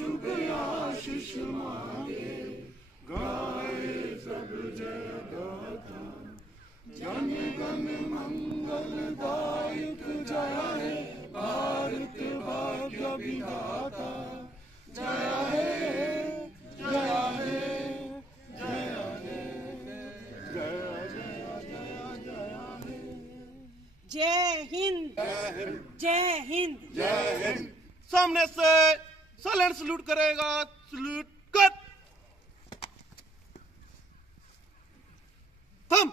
शुभ आशीष मांगे, गाए सब जय गाथा। जन गण मंगलदायक जय हे भारत भाग्य विधाता। जय हे जय हे जय हे जय जय जय हे। जय हिंद जय हिंद जय हिंद। सामने से साइलेंट सल्यूट करेगा। Salute cut. थम।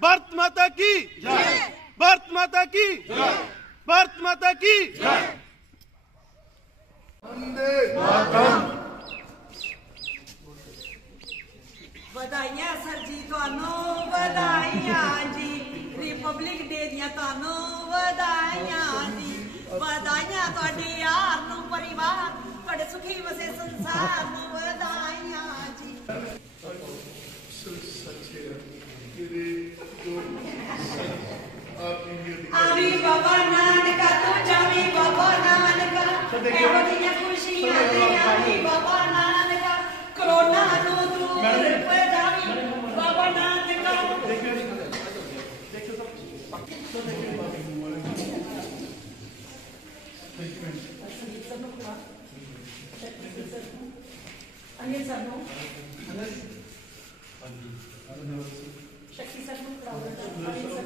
भारत माता की जय। भारत माता की जय। भारत माता की जय। वंदे मातरम। ਵਧਾਈਆਂ ਸਰ ਜੀ ਤੁਹਾਨੂੰ, ਵਧਾਈਆਂ ਜੀ। ਰਿਪਬਲਿਕ ਡੇ ਦੀਆਂ ਤੁਹਾਨੂੰ ਵਧਾਈਆਂ ਜੀ। ਵਧਾਈਆਂ ਤੁਹਾਡੇ ਯਾਰ ਨੂੰ, ਪਰਿਵਾਰ ਤੁਹਾਡੇ ਸੁਖੀ ਵਸੇ ਸੰਸਾਰ ਨੂੰ ਵਧਾਈਆਂ ਜੀ। ਆਵੀ ਬਾਬਾ ਨਾਨਕਾ ਤੂੰ ਜਾਵੀ ਬਾਬਾ ਨਾਨਕਾ, ਇਹੋ ਜਿਹੀਆਂ ਖੁਸ਼ੀਆਂ ਦੇ ਆਵੀ ਬਾਬਾ ਨਾਨਕਾ। ਕਰੋਨਾ ਨੂੰ ਦੂਰ ਭਜਾਵੀ ਬਾਬਾ ਨਾਨਕਾ। अनिल सर नो शक्ति सर नो Anil sir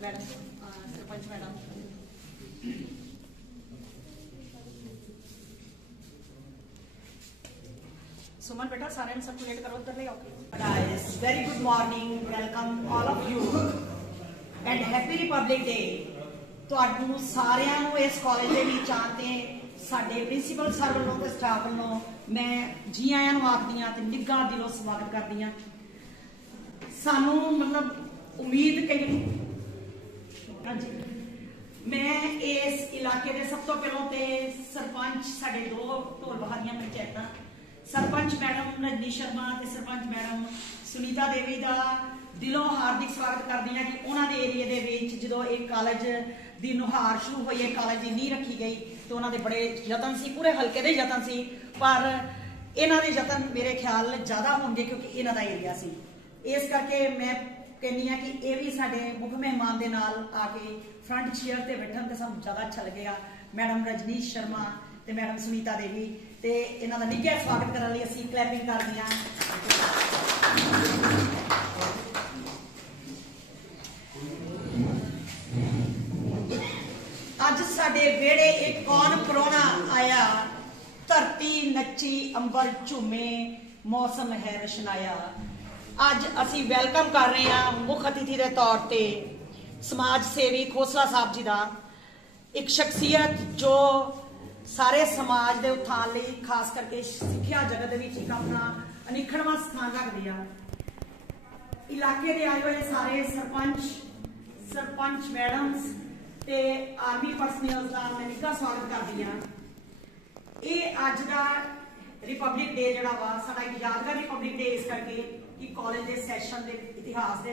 madam sarpanch madam Suman बेटा सारे सर्कुलेट करो उधर ले आओ। Guys very good morning, welcome all of you and happy Republic Day. ਤੁਹਾਨੂੰ ਸਾਰਿਆਂ ਨੂੰ ਇਸ ਕਾਲਜ ਦੇ ਵਿੱਚ ਆਉਣ ਤੇ ਸਾਡੇ ਪ੍ਰਿੰਸੀਪਲ ਸਰ ਵੱਲੋਂ ਤੇ ਸਟਾਫ ਵੱਲੋਂ ਮੈਂ ਜੀ ਆਇਆਂ ਨੂੰ ਆਖਦੀ ਹਾਂ ਤੇ ਨਿੱਘਾ ਦਿਲੋਂ ਸਵਾਗਤ ਕਰਦੀ ਹਾਂ। ਸਾਨੂੰ ਮਤਲਬ ਉਮੀਦ ਕਈ ਹਾਂਜੀ मैं इस इलाके के सब तो पहलों ते सरपंच साढ़े दो ढोल बहारियां पंचायत सरपंच मैडम रजनी शर्मा ते सरपंच मैडम सुनीता देवी का दिलों हार्दिक स्वागत करती हैं कि उन्होंने एरिए दे विच जदों एक कॉलेज की नुहार शुरू हुई है, कॉलेज की नींह रखी गई तो उन्होंने बड़े यतन सी, पूरे हल्के के यतन सी, पर इन्हों के यतन मेरे ख्याल ज़्यादा होंगे क्योंकि इन्हों का एरिया सी। इस करके मैं कहनी हाँ कि यह भी साडे मुख मेहमान के नाल आके फ्रंट चेयर से बैठन तो सानूं ज़्यादा अच्छा लगेगा। मैडम रजनीश शर्मा ते मैडम सुनीता देवी ते इन्हां दा निੱਘਾ स्वागत करने लई असीं क्लैपिंग करदे हां। अज साडे वेड़े एक कौन परोना आया, धरती नच्ची अंबर झूमे मौसम है रशनाया। अज असी वेलकम कर रहे हैं मुख अतिथि के तौर पर समाज सेवी खोसला साहब जी का, एक शख्सियत जो सारे समाज के उत्थान लिए खास करके सिक्ख्या जगत एक अपना अनिखड़वा स्थान रखते हैं। इलाके के आए हुए सारे सरपंच मैडम्स ते आर्मी परसनल का मैं निੱਘਾ स्वागत करती हाँ। ये अज का रिपब्लिक डे जोड़ा वा साडा एक यादगार रिपब्लिक डे इस करके कि कॉलेज के सैशन के इतिहास के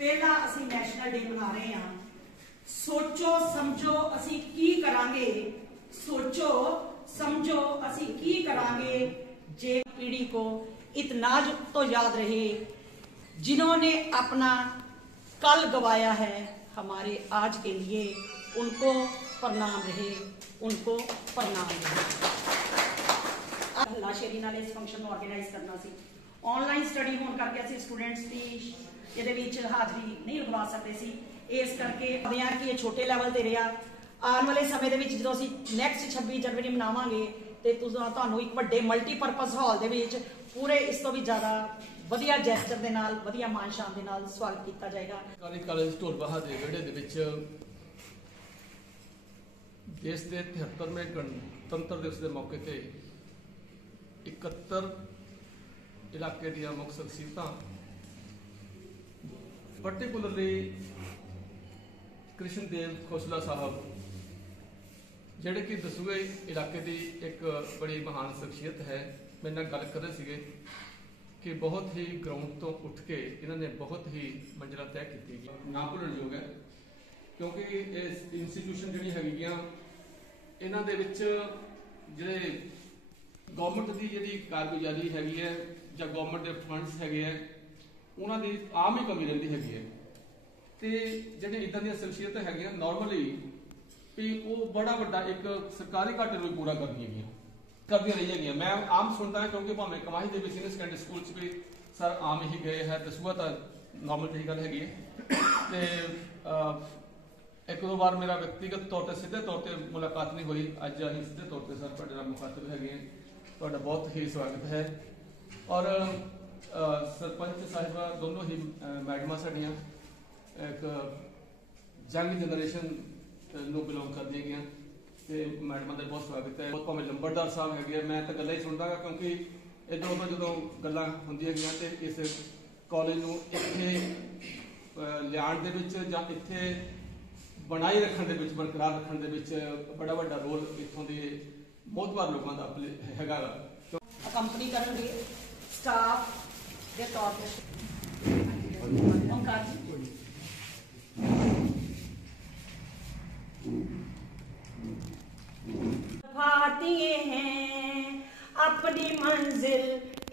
पहला असी नैशनल डे मना रहे हैं। सोचो समझो असी की करांगे, सोचो समझो असी की करांगे जे पीढ़ी को इतना तो याद रहे जिन्होंने अपना कल गवाया है, हमारे आज के लिए उनको प्रणाम रहे, उनको प्रणाम रहे। हल्लाशेरी नाल इस फंक्शन को ऑर्गेनाइज करना सी। ऑनलाइन स्टडी होने करके असीं स्टूडेंट्स की ਇਹਦੇ ਵਿੱਚ ਹਾਜ਼ਰੀ ਨਹੀਂ ਲਗਵਾ ਸਕਦੇ ਸੀ। ਇਸ ਕਰਕੇ ਆਉਂਦੇ ਆ ਕਿ ਇਹ ਛੋਟੇ ਲੈਵਲ ਤੇ ਰਿਹਾ। ਆਉਣ ਵਾਲੇ ਸਮੇਂ ਦੇ ਵਿੱਚ ਜਦੋਂ ਅਸੀਂ ਨੈਕਸਟ 26 ਜਨਵਰੀ ਮਨਾਵਾਂਗੇ ਤੇ ਤੁਹਾਨੂੰ ਇੱਕ ਵੱਡੇ ਮਲਟੀਪਰਪਸ ਹਾਲ ਦੇ ਵਿੱਚ ਪੂਰੇ ਇਸ ਤੋਂ ਵੀ ਜ਼ਿਆਦਾ ਵਧੀਆ ਜੈਸਚਰ ਦੇ ਨਾਲ ਵਧੀਆ ਮਾਨ ਸ਼ਾਨ ਦੇ ਨਾਲ ਸਵਾਗਤ ਕੀਤਾ ਜਾਏਗਾ। ਕਾਲਜ ਢੋਲ ਬਹਾ ਦੇ ਵਿਹੜੇ ਦੇ ਵਿੱਚ देश के 73वें गणतंत्र दिवस के मौके पर 71 इलाके दी मुख शख्सियतां पर्टिकुलरली कृष्ण देव खोसला साहब ਜਿਹੜੇ कि दसूए इलाके की एक बड़ी महान शख्सियत है, मेरे नाल गल कर रहे थे कि बहुत ही ग्राउंड तो उठ के इन्होंने बहुत ही मंजिला तय की। ना भुलणयोग है क्योंकि इस इंस्टीट्यूशन जी हैगियां इन्हां दे विच जिहड़े गवर्नमेंट की जी कारगुजारी हैगी है या गवर्नमेंट के फंड्स हैगे है उन्हां दी आम ही कमी रहिंदी हैगी है। तो जिहड़े इदां दी शख्सियत हैगियां नॉर्मली भी वो बड़ा वड्डा एक सरकारी घाटे को पूरा करदियां रही है। मैं आम सुनता है क्योंकि भावें कमाही के भी सीनियर सैकेंडरी स्कूल भी सर आम ही गए है, दसूआ तो नॉर्मल जी गल हैगी है। एक दो बार मेरा व्यक्तिगत तौर पर सीधे तौर पर मुलाकात नहीं हुई, अज अं सीधे तौर पर सर तुहाडे नाल मुखातब हैगे तुहाडा बहुत ही स्वागत है। और सरपंच साहिबा दोनों ही मैडमां साडियां एक यंग जनरेशन ਨੂੰ ਬਿਲੋਂਗ ਕਰਦੀਆਂ ਗਈਆਂ ਤੇ ਮੈਡਮਾਂ ਦਾ ਬਹੁਤ ਸਵਾਗਤ ਹੈ। ਬਹੁਤ ਭਾਵੇਂ ਲੰਬੜਦਾਰ ਸਾਹਿਬ ਹੈਗੇ ਆ, ਮੈਂ ਤਾਂ ਗੱਲਾਂ ਹੀ ਸੁਣਦਾਗਾ ਕਿਉਂਕਿ ਇੱਧਰ ਉੱਧਰ ਜਦੋਂ ਗੱਲਾਂ ਹੁੰਦੀਆਂ ਗਈਆਂ ਤੇ ਇਸ ਕਾਲਜ ਨੂੰ ਇੱਥੇ ਲਿਆਉਣ ਦੇ ਵਿੱਚ ਜਾਂ ਇੱਥੇ ਬਣਾਈ ਰੱਖਣ ਦੇ ਵਿੱਚ ਬਰਕਰਾਰ ਰੱਖਣ ਦੇ ਵਿੱਚ ਬੜਾ ਵੱਡਾ ਰੋਲ ਇੱਥੋਂ ਦੇ ਬਹੁਤ ਵਾਰ ਲੋਕਾਂ ਦਾ ਹੈਗਾ। ਕੰਪਨੀ ਕਰਨਗੇ ਸਟਾਫ ਦੇ ਤੌਰ ਤੇ ਓਮਕਾਰ ਜੀ भारतीय हैं अपनी मंजिल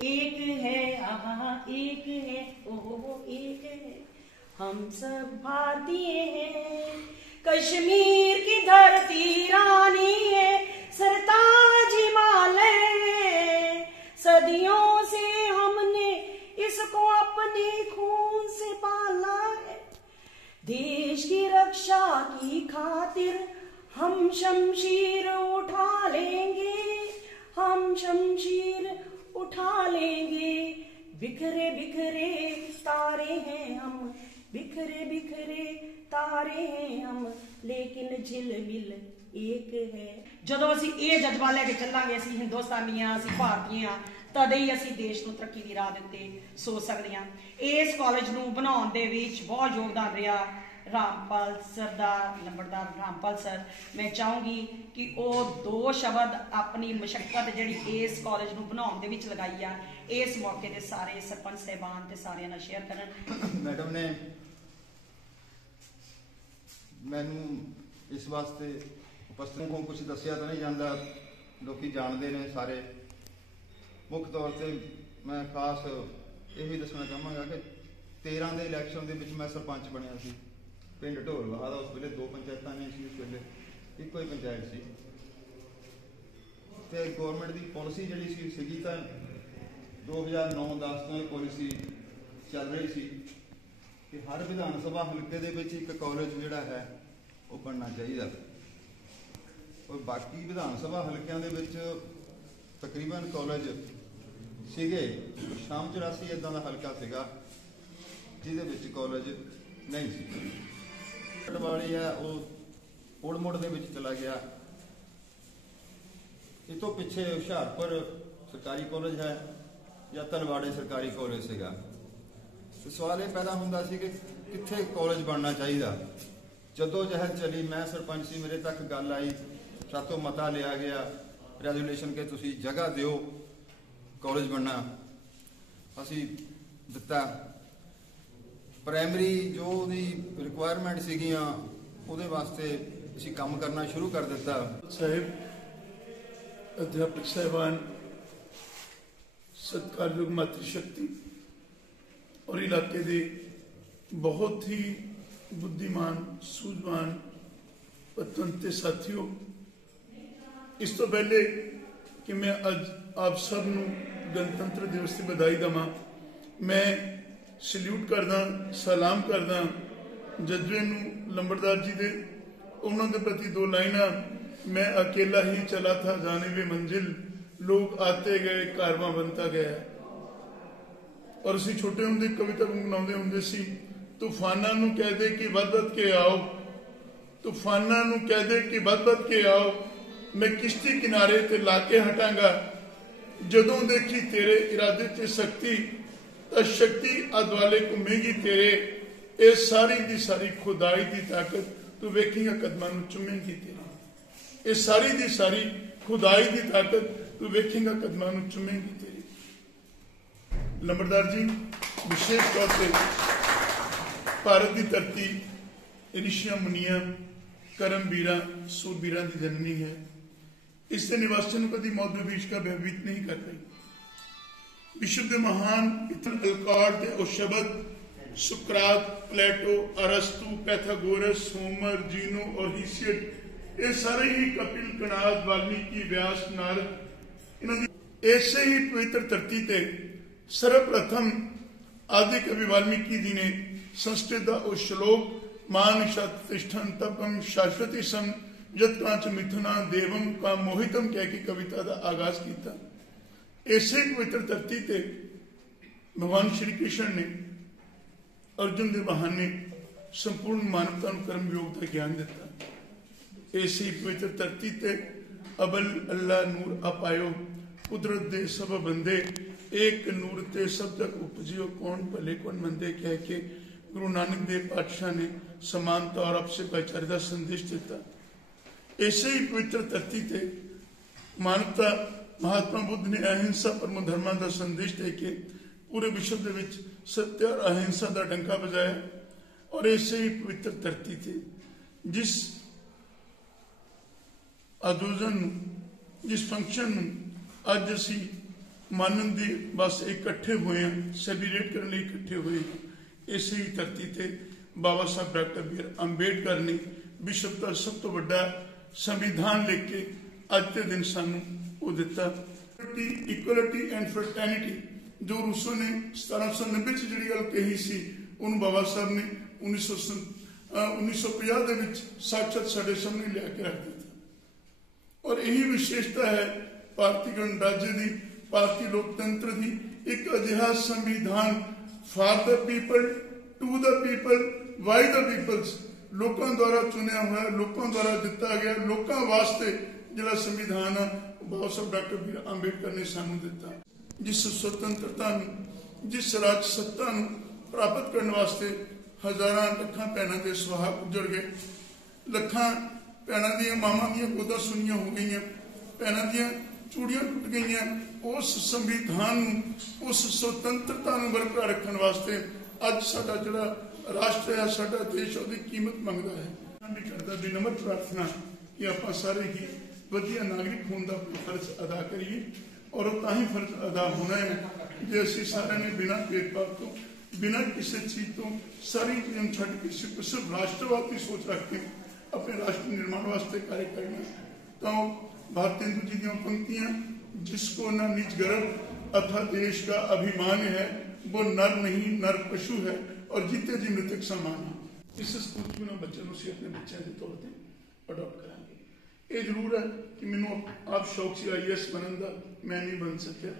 एक है, आहा एक है, ओ एक है, हम सब भारतीय हैं। कश्मीर की धरती रानी है, सरताज हिमालय, सदियों से हमने इसको अपने खून से पाला है। देश की रक्षा की खातिर हम शमशीर उठा लेंगे, हम शमशीर उठा लेंगे। बिखरे बिखरे तारे हैं हम, बिखरे बिखरे तारे हैं हम, लेकिन झिलमिल एक है। ਜਦੋਂ ਅਸੀਂ ਇਹ ਜਜ਼ਬਾ ਲੈ ਕੇ ਚੱਲਾਂਗੇ ਅਸੀਂ ਹਿੰਦੁਸਤਾਨੀ ਆ, ਅਸੀਂ ਭਾਰਤੀ ਆ, ਤਦੇ ਹੀ ਅਸੀਂ ਦੇਸ਼ ਨੂੰ ਤਰੱਕੀ ਦੀ ਰਾਹ ਦੇ ਉੱਤੇ ਸੋਚ ਸਕਦੇ ਹਾਂ। ਇਸ ਕਾਲਜ ਨੂੰ ਬਣਾਉਣ ਦੇ ਵਿੱਚ ਬਹੁਤ ਯੋਗਦਾਨ ਰਿਹਾ रामपाल सर दा, लंबड़दार रामपाल सर। मैं चाहूँगी कि वो दो शब्द अपनी मशक्कत जिहड़ी इस कॉलेज नूं बनाउण दे विच लगाई आ इस मौके ते सारे सरपंच साहिबान ते सारियां नाल शेयर करन। मैडम ने मैनू इस वास्ते उपस्थित को कुछ दसिया तो नहीं जाता, लोग जानते हैं सारे। मुख्य तौर पर मैं खास यही दसना चाहांगा कि 13 के इलैक्शन के मैं सरपंच बनया सी पिंड ढोलवाहा का। उस वेले 2 पंचायत नहीं सी, उस वेले एको ही पंचायत सी। ते गौरमेंट की पॉलिसी जी सी तो 2009-10 तो पॉलिसी चल रही सी कि हर विधान सभा हल्के दे विच एक कॉलेज जिहड़ा है वो बनना चाहिए। और बाकी विधान सभा हल्कों दे विच तकरीबन कॉलेज सीगे। शाम 84 इदां दा हल्का सीगा जिहदे विच कॉलेज नहीं सी। वाली है वो उड़ मुड़ दे विच चला गया। इस तो पिछे हुशियारपुर सरकारी कॉलेज है या तलवाड़े सरकारी कॉलेज सीगा। तो सवाल ये पैदा हुंदा सी कि कित्थे कॉलेज बनना चाहिए। जदोजहद चली, मैं सरपंच सी, मेरे तक गल आई, सातों मता लिया गया रेजोल्यूशन के तुसी जगह दिओ कॉलेज बनना। असी दिता प्राइमरी जो दी रिक्वायरमेंट सीगियां उहदे वास्ते असीं काम करना शुरू कर दिता। साहिब, अध्यापक साहिबान, सत्कारयोग मातृशक्ति और इलाके दे बहुत ही बुद्धिमान सूझवान पतवंते साथियों, इस तो पहले कि मैं अज आप सब नूं गणतंत्र दिवस की बधाई दवां, मैं सल्यूट करदा, सलाम करदा जज्बे नूं लंबड़दार जी दे। उन्होंने के प्रति 2 लाइना, मैं अकेला ही चला था जाने वे मंजिल, लोग आते गए कारवां बनता गया। और असीं छोटे हुंदे कविता गुनगुनाउंदे हुंदे सी, तूफानां नूं कह दे कि वध वध के आओ, तूफाना नूं कह दे कि बद के आओ, मैं किश्ती किनारे ते लाके हटांगा। जदों देखी तेरे इरादे च शक्ति, तां शक्ति अदवाले घूमेगी तेरे। ये सारी दी सारी खुदाई दी ताकत तू वेखेगा कदमां नूं चुमेगी तेरे। ये सारी दी सारी खुदाई दी ताकत तू वेखेगा कदमां नूं चुमेगी तेरे। लंबरदार जी, विशेष तौर पर भारत की धरती ऋषियां मुनियां करमवीरां सूरवीरां की जननी है। इसके निवासियों को कभी मौत विभीषिका भयभीत नहीं कर रही। विश्व के महान अल्कार्ड के और शब्द सुकरात, प्लेटो, अरस्तु, पैथागोरस, होमर, जीनो और हीसियड, ये सारे ही कपिल, कणाद, वाल्मीकि, व्यास, नारद, इन्होंने ऐसे ही पवित्र धरती ते सर्वप्रथम आदि कवि वाल्मीकि जी ने संस्कृत का और श्लोक मान तिष्ठन तपम शाश्वती सम यत्कांच मिथुना देवम का मोहितम कह के कविता का आगाज किया। ऐसे पवित्र धरती ते भगवान श्री कृष्ण ने अर्जुन के बहाने संपूर्ण मानवता को कर्म योग का ज्ञान दिता। ऐसी पवित्र धरती ते अबल अल्लाह नूर अपायो, कुदरत दे सब बंदे, एक नूर ते सब तक उपजियो, कौन भले कौन मंदे कह के गुरु नानक देव पातशाह ने समानता और आपसे भाईचारे का संदेश दिता। ऐसे ही पवित्र धरती ते मानवता महात्मा बुद्ध ने अहिंसा परम धर्मा का संदेश देके पूरे विश्व के विच सत्य और अहिंसा का डंका बजाया। और ऐसे ही पवित्र धरती थे जिस आयोजन जिस फंक्शन अज असी मानन दी बस इकट्ठे हुए हैं, सेलिब्रेट करने लिए इकट्ठे हुए हैं। इसे ही धरती ते बाबा साहब डॉक्टर बी आर अंबेडकर ने विश्व का सब तो बड़ा संविधान लिख के अज के दिन सानू वो दिता। इक्वलिटी एंड फ्रेटर्निटी जो रूसो ने 1790 जी गल कही सी, उन बाबा साहब ने 1950 के साक्षात साडे सामने लिया के रख दिता। और यही विशेषता है भारतीय गणराज्य की, भारतीय लोकतंत्र की, एक अजिहा संविधान for the people, to the people, by the peoples, लोगों द्वारा चुनिया हुआ, लोगों द्वारा दिता गया, लोगों वास्ते जिहड़ा संविधान बाबा साहब डॉक्टर बी आर अंबेडकर ने सानू दिता। जिस स्वतंत्रता जिस राज सत्ता प्राप्त करने वास्ते हजारां लखां भैणां दे सुहाग उजड़ गए, लखां भैणां दी मावां दी गोदां सुनियां हो गई, भैणां दी चूड़ियां टुट गई। उस संविधान उस स्वतंत्रता बरकरार रखने वास्ते अज साडा जिहड़ा राष्ट्र है, साडा देश उसकी कीमत मंगता है। भी करता विनम्र प्रार्थना कि आप सारे ही वधिया नागरिक होने का फर्ज अदा करिए। और ताही फर्ज अदा होना है जो असी सारे ने बिना भेदभाव तो, बिना किसी चीज तो सारी चीज़ों छड़ के सिर्फ राष्ट्रवाद की सोच रख के अपने राष्ट्र निर्माण वास्ते कार्य करना। तो भारतीय हिंदू जी दी पंक्तियां, जिसको न निज गर्व अथा देश का अभिमान है, वो नर नहीं नर पशु है और जीते जी मृतक समान है। इस स्कूल में बच्चों को अपने बच्चों के तौर पर अडॉप्ट करांगे। ये जरूर है कि मैनू आप शौक से IAS बनने का मैं नहीं बन सकिया,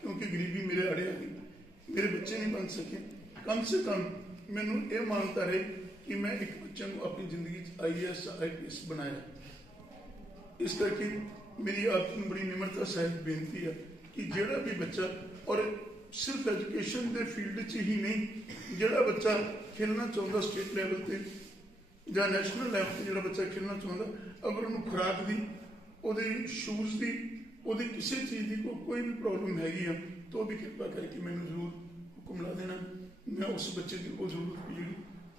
क्योंकि गरीबी मेरे अड़े आ गई, मेरे बच्चे नहीं बन सके। कम से कम मैनू ये मानता रहे कि मैं एक बच्चे को अपनी जिंदगी IAS IPS बनाया। इस करके मेरी आपको बड़ी निम्रता सहित बेनती है कि जोड़ा भी बच्चा, और सिर्फ एजुकेशन के फील्ड च ही नहीं, जोड़ा बच्चा खेलना चाहता स्टेट लैवल पर या नैशनल लैवल पर, जो बच्चा खेलना चाहता, अगर उन्होंने खुराक की, शूज की, किसी चीज़ की कोई भी प्रॉब्लम हैगी आ, तो भी कृपा करके मैंने जरूर हुक्म ला देना। मैं उस बच्चे की वो जरूरत जी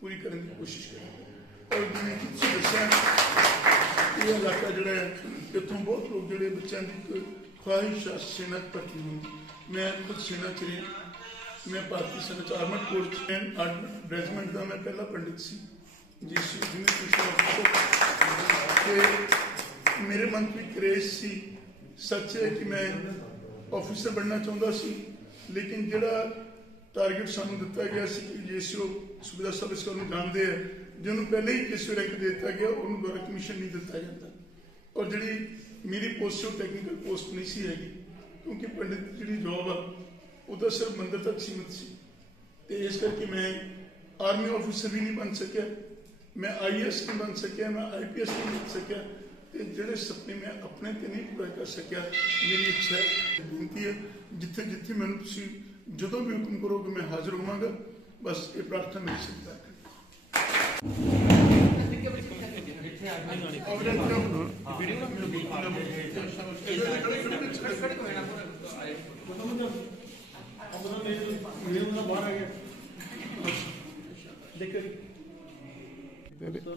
पूरी करने की कोशिश करूँगा। और जिन्हें पिछले दसा ये इलाका जोड़ा है, इतों बहुत लोग जोड़े बच्चों की ख्वाहिश सेना भर्ती होंगी। मैं खुद सेना च रहा, मैं भारतीय सेना च आर्मड कोर आर्मड रेजिमेंट का मैं पहला पंडित सी जी सी, मेरे मन में क्रेज सी। सच है कि मैं ऑफिसर बनना चाहता सी, लेकिन जोड़ा टारगेट सानू दिता गया सी कि JCO सुविधा सब इस जानते हैं, जिन्होंने पहले ही JCO रैंक दे दिता गया, उन्होंने द्वारा कमीशन नहीं दिता जाता। और जी मेरी पोस्ट टेक्निकल पोस्ट नहीं सी हैगी, क्योंकि पंडित जी जॉब आ वो सिर्फ मंदिर तक सीमित सी, तो इस करके मैं आर्मी ऑफिसर भी नहीं बन सकिया। मैं IAS नहीं बन सकिया, मैं IPS नहीं बन सकिया, ते जिहड़े सपने मैं अपने ते नहीं पूरा कर सकिया, मेरी इच्छा है, बेनती है जिथे जिथे मैनूं तुसीं जदों भी हुक्म करोगे मैं हाजिर होवांगा। बस ये प्रार्थना मेरी स्वीकार देखो